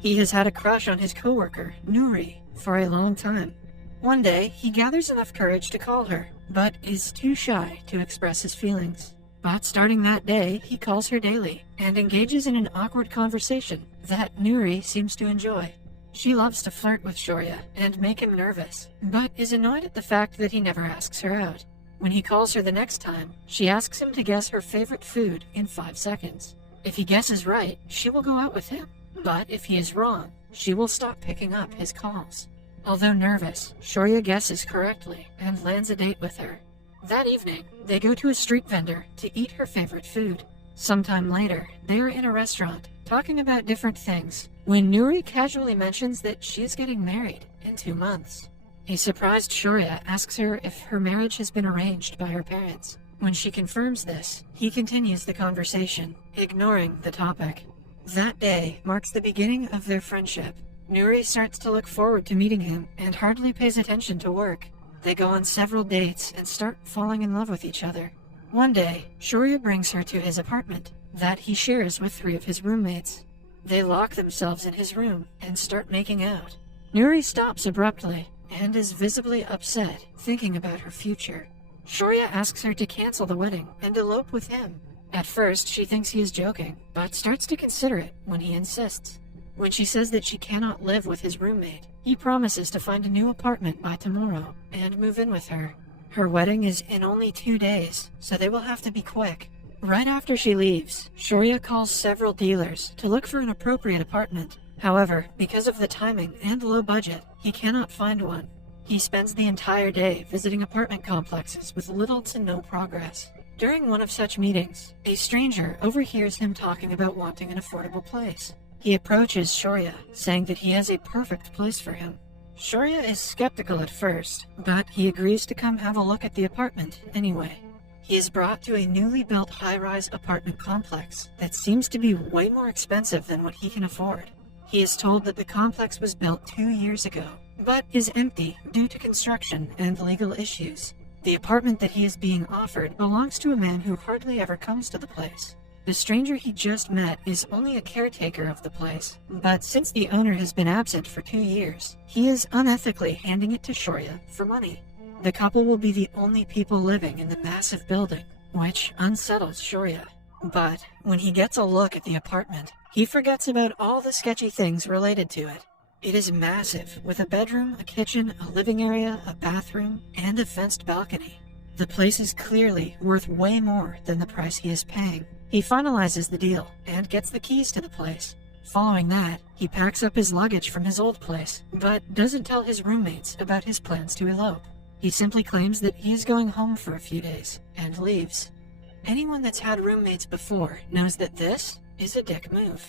He has had a crush on his coworker, Nuri, for a long time. One day, he gathers enough courage to call her, but is too shy to express his feelings. But starting that day, he calls her daily and engages in an awkward conversation that Nuri seems to enjoy. She loves to flirt with Shaurya and make him nervous, but is annoyed at the fact that he never asks her out. When he calls her the next time, she asks him to guess her favorite food in 5 seconds. If he guesses right, she will go out with him, but if he is wrong, she will stop picking up his calls. Although nervous, Shaurya guesses correctly and lands a date with her. That evening, they go to a street vendor to eat her favorite food. Sometime later, they are in a restaurant, talking about different things, when Nuri casually mentions that she is getting married in 2 months. A surprised Shaurya asks her if her marriage has been arranged by her parents. When she confirms this, he continues the conversation, ignoring the topic. That day marks the beginning of their friendship. Nuri starts to look forward to meeting him and hardly pays attention to work. They go on several dates and start falling in love with each other. One day, Shaurya brings her to his apartment that he shares with 3 of his roommates. They lock themselves in his room and start making out. Nuri stops abruptly and is visibly upset, thinking about her future. Shaurya asks her to cancel the wedding and elope with him. At first, she thinks he is joking, but starts to consider it when he insists. When she says that she cannot live with his roommate, he promises to find a new apartment by tomorrow and move in with her. Her wedding is in only 2 days, so they will have to be quick. Right after she leaves, Shaurya calls several dealers to look for an appropriate apartment. However, because of the timing and low budget, he cannot find one. He spends the entire day visiting apartment complexes with little to no progress. During one of such meetings, a stranger overhears him talking about wanting an affordable place. He approaches Shaurya, saying that he has a perfect place for him. Shaurya is skeptical at first, but he agrees to come have a look at the apartment anyway. He is brought to a newly built high-rise apartment complex that seems to be way more expensive than what he can afford. He is told that the complex was built 2 years ago, but is empty due to construction and legal issues. The apartment that he is being offered belongs to a man who hardly ever comes to the place. The stranger he just met is only a caretaker of the place, but since the owner has been absent for 2 years, he is unethically handing it to Shaurya for money. The couple will be the only people living in the massive building, which unsettles Shaurya. But when he gets a look at the apartment, he forgets about all the sketchy things related to it. It is massive, with a bedroom, a kitchen, a living area, a bathroom, and a fenced balcony. The place is clearly worth way more than the price he is paying. He finalizes the deal and gets the keys to the place. Following that, he packs up his luggage from his old place, but doesn't tell his roommates about his plans to elope. He simply claims that he is going home for a few days and leaves. Anyone that's had roommates before knows that this is a dick move.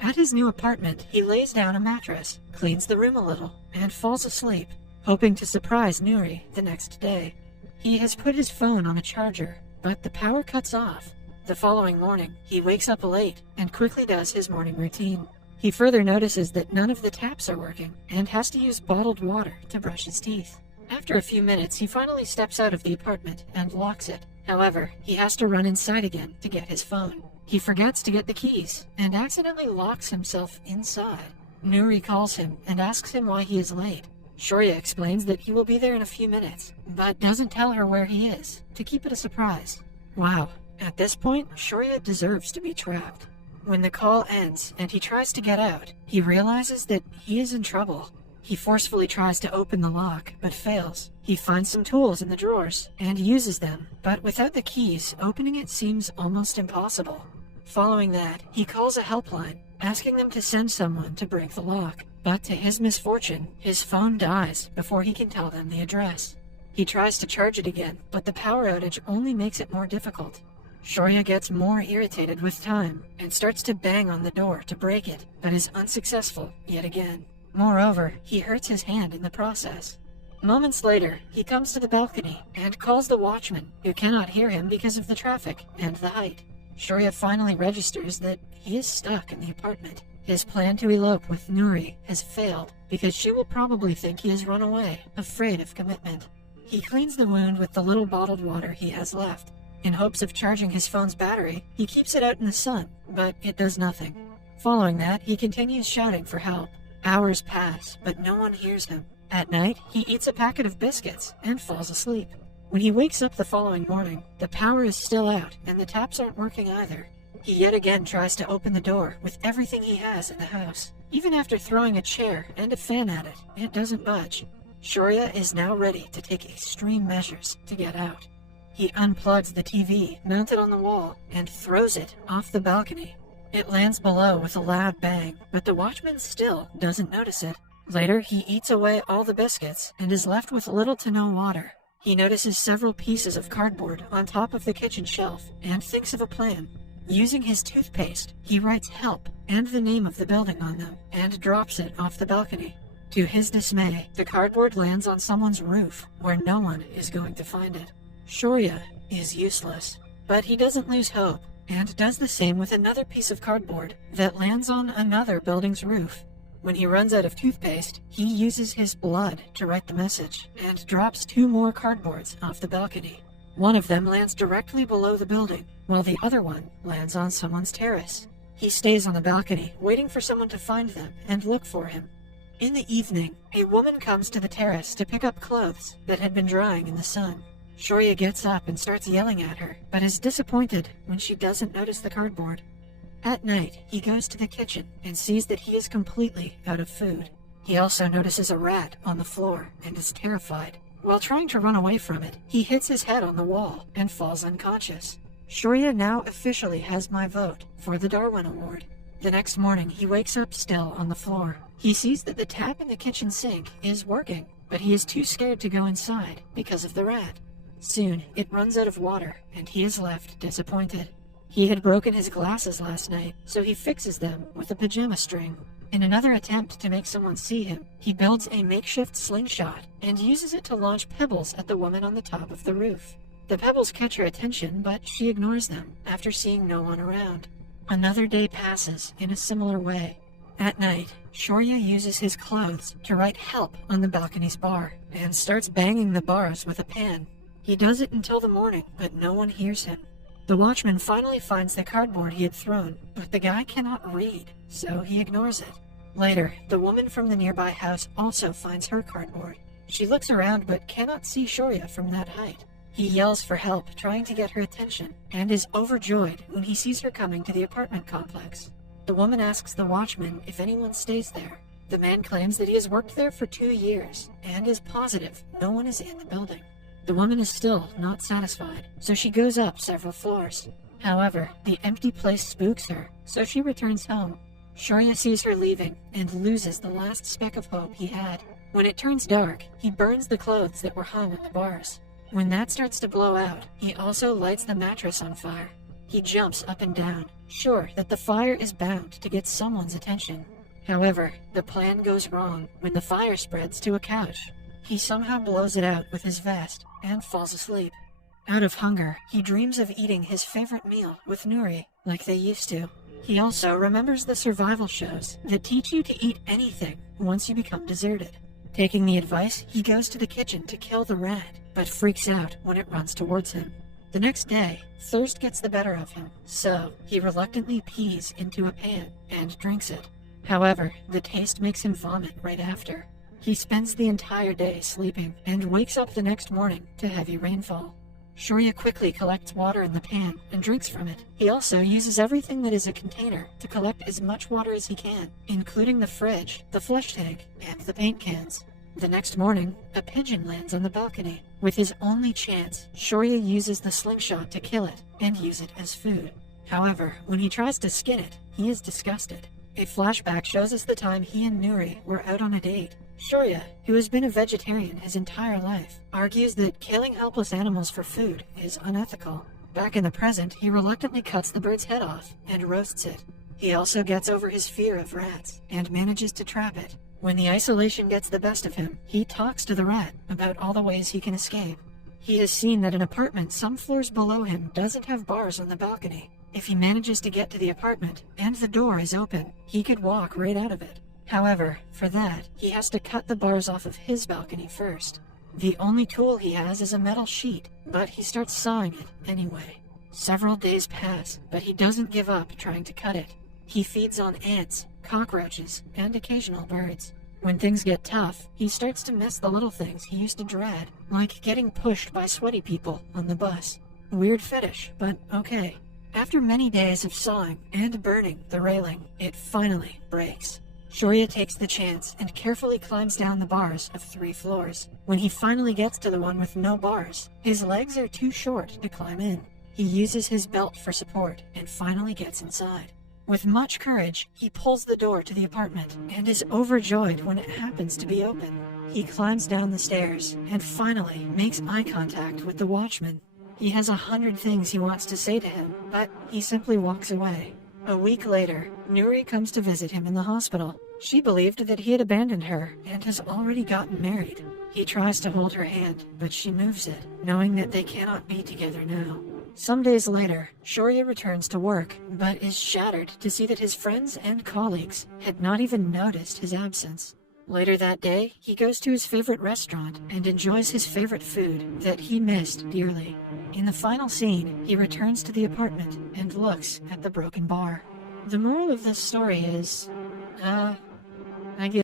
At his new apartment, he lays down a mattress, cleans the room a little, and falls asleep, hoping to surprise Nuri the next day. He has put his phone on a charger, but the power cuts off. The following morning, he wakes up late and quickly does his morning routine. He further notices that none of the taps are working and has to use bottled water to brush his teeth. After a few minutes, he finally steps out of the apartment and locks it. However, he has to run inside again to get his phone. He forgets to get the keys and accidentally locks himself inside. Nuri calls him and asks him why he is late. Shaurya explains that he will be there in a few minutes, but doesn't tell her where he is, to keep it a surprise. Wow. At this point, Shaurya deserves to be trapped. When the call ends and he tries to get out, he realizes that he is in trouble. He forcefully tries to open the lock, but fails. He finds some tools in the drawers and uses them, but without the keys, opening it seems almost impossible. Following that, he calls a helpline, asking them to send someone to break the lock. But to his misfortune, his phone dies before he can tell them the address. He tries to charge it again, but the power outage only makes it more difficult. Shaurya gets more irritated with time and starts to bang on the door to break it, but is unsuccessful yet again. Moreover, he hurts his hand in the process. Moments later, he comes to the balcony and calls the watchman, who cannot hear him because of the traffic and the height. Shaurya finally registers that he is stuck in the apartment. His plan to elope with Nuri has failed because she will probably think he has run away, afraid of commitment. He cleans the wound with the little bottled water he has left. In hopes of charging his phone's battery, he keeps it out in the sun, but it does nothing. Following that, he continues shouting for help. Hours pass, but no one hears him. At night, he eats a packet of biscuits and falls asleep. When he wakes up the following morning, the power is still out and the taps aren't working either. He yet again tries to open the door with everything he has in the house. Even after throwing a chair and a fan at it, it doesn't budge. Shaurya is now ready to take extreme measures to get out. He unplugs the TV mounted on the wall and throws it off the balcony. It lands below with a loud bang, but the watchman still doesn't notice it. Later, he eats away all the biscuits and is left with little to no water. He notices several pieces of cardboard on top of the kitchen shelf and thinks of a plan. Using his toothpaste, he writes "help" and the name of the building on them and drops it off the balcony. To his dismay, the cardboard lands on someone's roof where no one is going to find it. Shaurya is useless, but he doesn't lose hope and does the same with another piece of cardboard that lands on another building's roof. When he runs out of toothpaste, he uses his blood to write the message and drops 2 more cardboards off the balcony. One of them lands directly below the building, while the other one lands on someone's terrace. He stays on the balcony, waiting for someone to find them and look for him. In the evening, a woman comes to the terrace to pick up clothes that had been drying in the sun. Shaurya gets up and starts yelling at her, but is disappointed when she doesn't notice the cardboard. At night, he goes to the kitchen and sees that he is completely out of food. He also notices a rat on the floor and is terrified. While trying to run away from it, he hits his head on the wall and falls unconscious. Shaurya now officially has my vote for the Darwin Award. The next morning, he wakes up still on the floor. He sees that the tap in the kitchen sink is working, but he is too scared to go inside because of the rat. Soon, it runs out of water, and he is left disappointed. He had broken his glasses last night, so he fixes them with a pajama string. In another attempt to make someone see him, he builds a makeshift slingshot and uses it to launch pebbles at the woman on the top of the roof. The pebbles catch her attention, but she ignores them after seeing no one around. Another day passes in a similar way. At night, Shaurya uses his clothes to write "help" on the balcony's bar and starts banging the bars with a pan. He does it until the morning, but no one hears him. The watchman finally finds the cardboard he had thrown, but the guy cannot read, so he ignores it. Later, the woman from the nearby house also finds her cardboard. She looks around but cannot see Shaurya from that height. He yells for help, trying to get her attention, and is overjoyed when he sees her coming to the apartment complex. The woman asks the watchman if anyone stays there. The man claims that he has worked there for 2 years and is positive no one is in the building. The woman is still not satisfied, so she goes up several floors. However, the empty place spooks her, so she returns home. Shaurya sees her leaving and loses the last speck of hope he had. When it turns dark, he burns the clothes that were hung on the bars. When that starts to blow out, he also lights the mattress on fire. He jumps up and down, sure that the fire is bound to get someone's attention. However, the plan goes wrong when the fire spreads to a couch. He somehow blows it out with his vest and falls asleep. Out of hunger, he dreams of eating his favorite meal with Nuri, like they used to. He also remembers the survival shows that teach you to eat anything once you become deserted. Taking the advice, he goes to the kitchen to kill the rat, but freaks out when it runs towards him. The next day, thirst gets the better of him, so he reluctantly pees into a pan and drinks it. However, the taste makes him vomit right after. He spends the entire day sleeping and wakes up the next morning to heavy rainfall. Shaurya quickly collects water in the pan and drinks from it. He also uses everything that is a container to collect as much water as he can, including the fridge, the flush tank, and the paint cans. The next morning, a pigeon lands on the balcony. With his only chance, Shaurya uses the slingshot to kill it and use it as food. However, when he tries to skin it, he is disgusted. A flashback shows us the time he and Nuri were out on a date. Shaurya, who has been a vegetarian his entire life, argues that killing helpless animals for food is unethical. Back in the present, he reluctantly cuts the bird's head off and roasts it. He also gets over his fear of rats and manages to trap it. When the isolation gets the best of him, he talks to the rat about all the ways he can escape. He has seen that an apartment some floors below him doesn't have bars on the balcony. If he manages to get to the apartment and the door is open, he could walk right out of it. However, for that, he has to cut the bars off of his balcony first. The only tool he has is a metal sheet, but he starts sawing it anyway. Several days pass, but he doesn't give up trying to cut it. He feeds on ants, cockroaches, and occasional birds. When things get tough, he starts to miss the little things he used to dread, like getting pushed by sweaty people on the bus. Weird fetish, but okay. After many days of sawing and burning the railing, it finally breaks. Shaurya takes the chance and carefully climbs down the bars of 3 floors. When he finally gets to the one with no bars, his legs are too short to climb in. He uses his belt for support and finally gets inside. With much courage, he pulls the door to the apartment and is overjoyed when it happens to be open. He climbs down the stairs and finally makes eye contact with the watchman. He has 100 things he wants to say to him, but he simply walks away. A week later, Nuri comes to visit him in the hospital. She believed that he had abandoned her and has already gotten married. He tries to hold her hand, but she moves it, knowing that they cannot be together now. Some days later, Shaurya returns to work, but is shattered to see that his friends and colleagues had not even noticed his absence. Later that day, he goes to his favorite restaurant and enjoys his favorite food that he missed dearly. In the final scene, he returns to the apartment and looks at the broken bar. The moral of this story is, I give